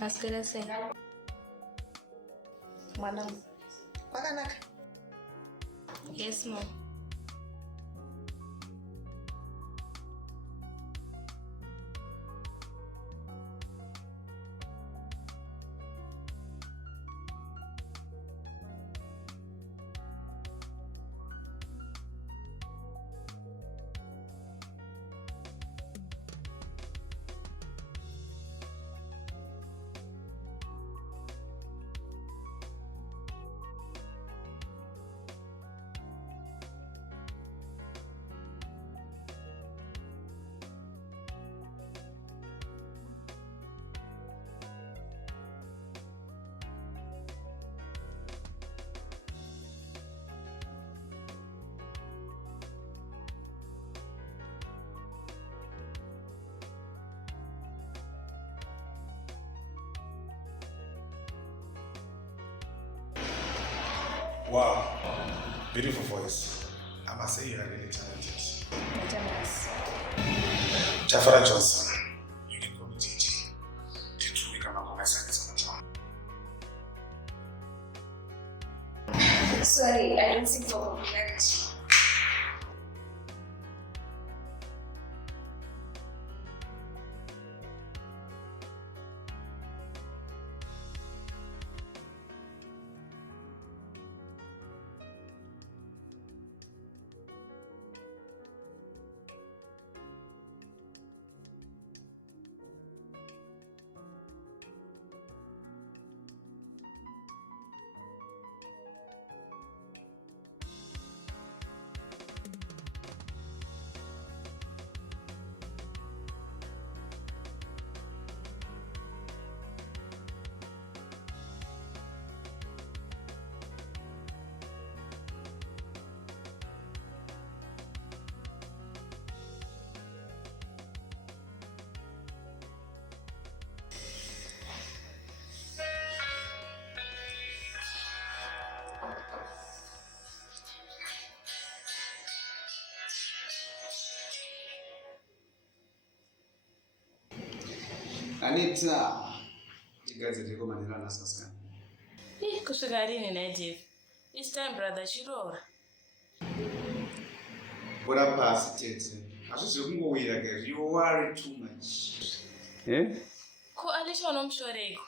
Askerese. Madam. Kwakanaka. Yes, ma'am. Wow, beautiful voice. I must say you are really talented. Jafara Johnson, you can call me TT. You truly come up with my seconds on the drum. Sorry, I didn't sing for language. Anita, you guys are taking money on us. Kushigarini native. It's time, brother. Shirora. What up, Pastor? I just looking for you again. You worry too much. Eh? Ko Alicia no mshoreko.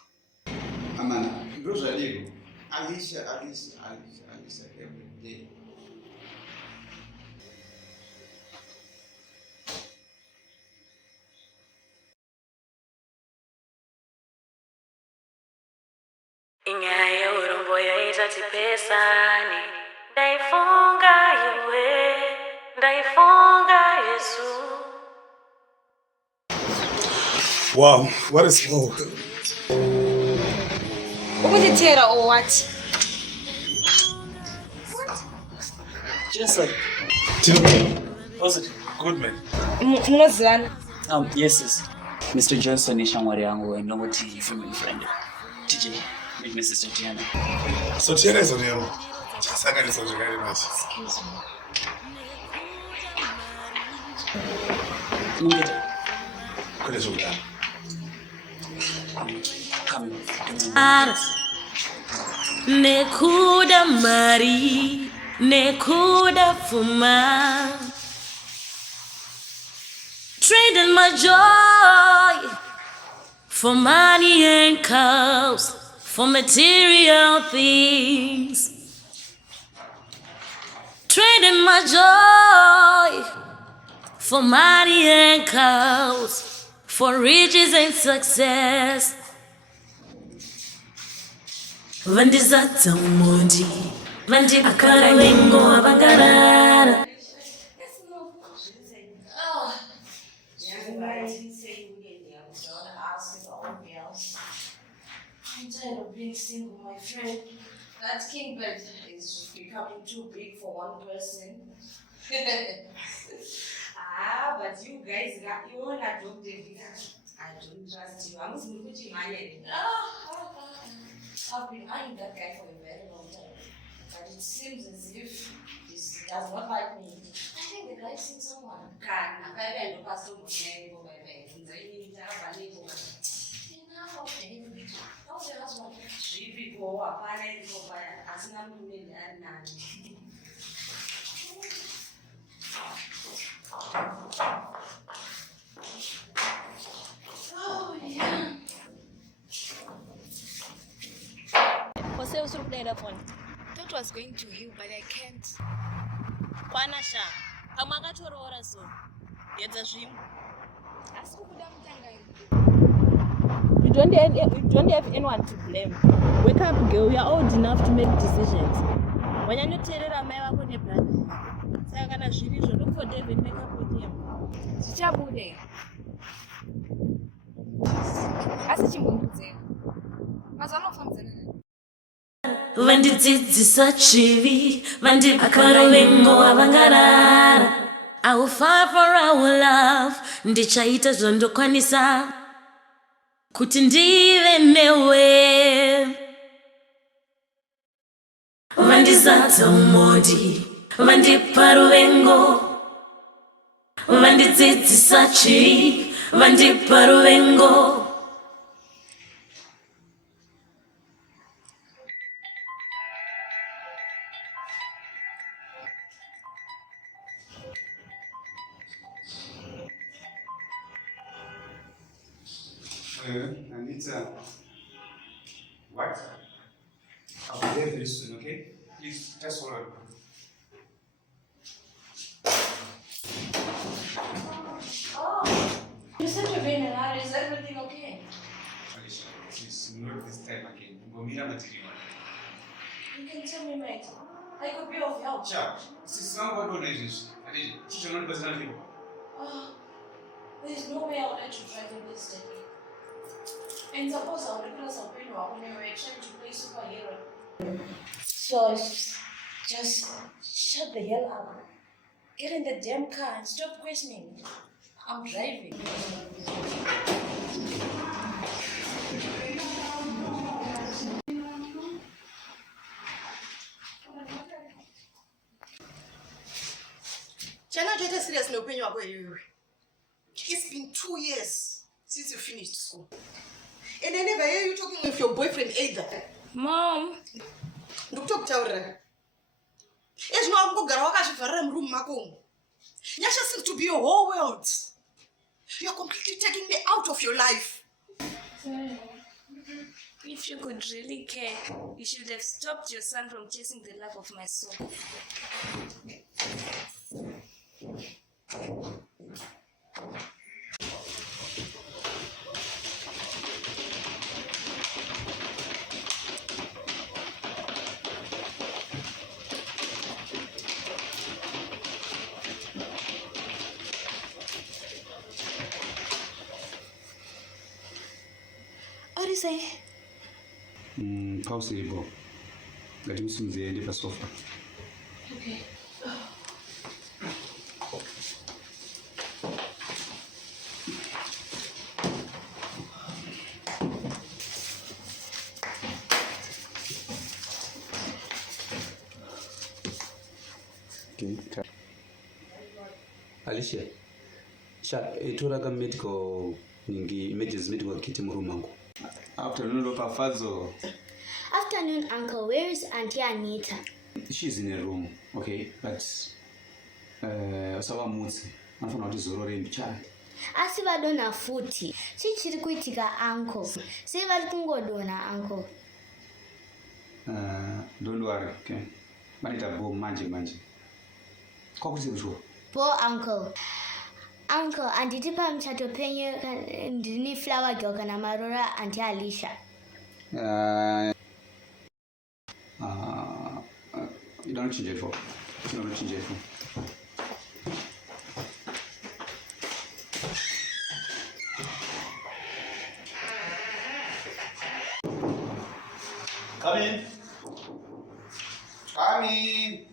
Amana, those are legal. Alicia every day. Ingaye urumbo yaita tipesani. Ndaifunga iwe, ndaifunga Yesu. Wow, what is wrong? Ukuzithera or what? Just like, was it good man? Yes. Mr. Johnson is shamwari yangu and nobody female friend. TJ, meet my sister Tiana. So Tiana is on your own. Sanga is on very much. Excuse me. Come. Nekuda mari, nekuda fuma. Trading my joy for money and cars, for material things. Trading my joy for money and cars, for riches and success. Vandizata umondi, vandi akara wengo avangarara. I'm tired of being single, my friend. That king bed is becoming too big for one person. But you guys got you all that don't take it. I don't trust you. I'm just putting my head. I've been eyeing that guy for a very long time. But it seems as if he does not like me. I think the guy seen someone. Can I don't pass to my name or my bed? Now, David. How the husband? 3 people are planning for fire. As an amazing and none. Oh, yeah. What's the use of the phone? Thought was going to you, but I can't. Panasha. Amagatorora so. Yet a dream. Ask who them tangai. You don't have anyone to blame. Wake up, girl. We are old enough to make decisions. When you tell her I'm going to brother, so I'm gonna look for David, make up with him. Chichabude. Asichimbuze. Mazano famzene. Vandidzidzisa chivi, vandipakarovengo avangarara. I will fight for our love, ndichaita zvandokwanisa kuti ndive newe. Vandizadza umodi, vandipa ruvengo, vandidzidzisa chivi, vandipa ruvengo. Anita. What? I'll be there very soon, okay? Please, just hold on. Oh, you said you're being in a hurry. Is everything okay? Alicia, please, not this time again. Ngomira material. You can tell me, mate. I could be of help. Ciao. This not what this. Alicia, teacher, not personal. Oh, there's no way I'll let you drive in this day. And suppose I'll replace a window when you were trying to play superhero. So just shut the hell up. Get in the damn car and stop questioning. I'm driving. Shona, get serious no opinion about you. It's been 2 years since you finished school. And I never hear you talking with your boyfriend either. Mom. Look, talk to her. It's not going to go to the room. Nyasha seems to be your whole world. You're completely taking me out of your life. If you could really care, you should have stopped your son from chasing the love of my soul. What do you say? Possible. Let me see the end of the sofa. Okay. Okay. Alicia, itoraga medical images medical kit mu room mangu. Afternoon, Lopa Fazo. Afternoon, Uncle. Where is Auntie Anita? She's in a room, okay? But sawa mutsi. Anafuna kuti zorore mbichana. Asi vadona futi. Chichiri kuitika uncle. Sei vari kungodona uncle. Don't worry, okay? Manita bo manje. Kwakuti kuchwa. Bo uncle. Uncle, anditi pamuchato penyu ndini flower girl kana marora Auntie Alicia. You don't change it for. You don't change it for. Come in. Come in.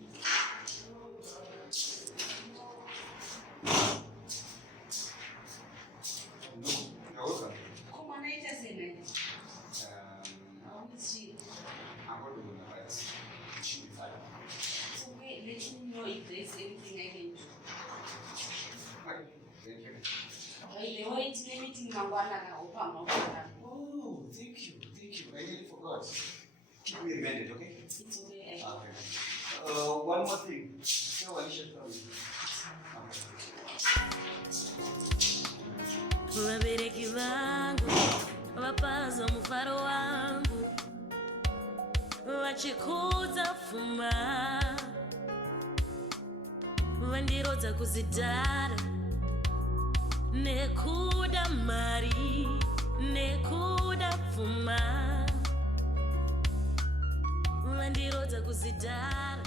Come on, it is in it. So wait, let me know if there's anything I can do. Why the way it's limiting my one and I open my Keep me reminded, okay? It's okay. Okay. One more thing. Tell Alicia something. Wabereki vangu vapazo mufaro wangu vachikudza pfuma vandirodza kuzidhara nekuda mari nekuda pfuma vandirodza kuzidhara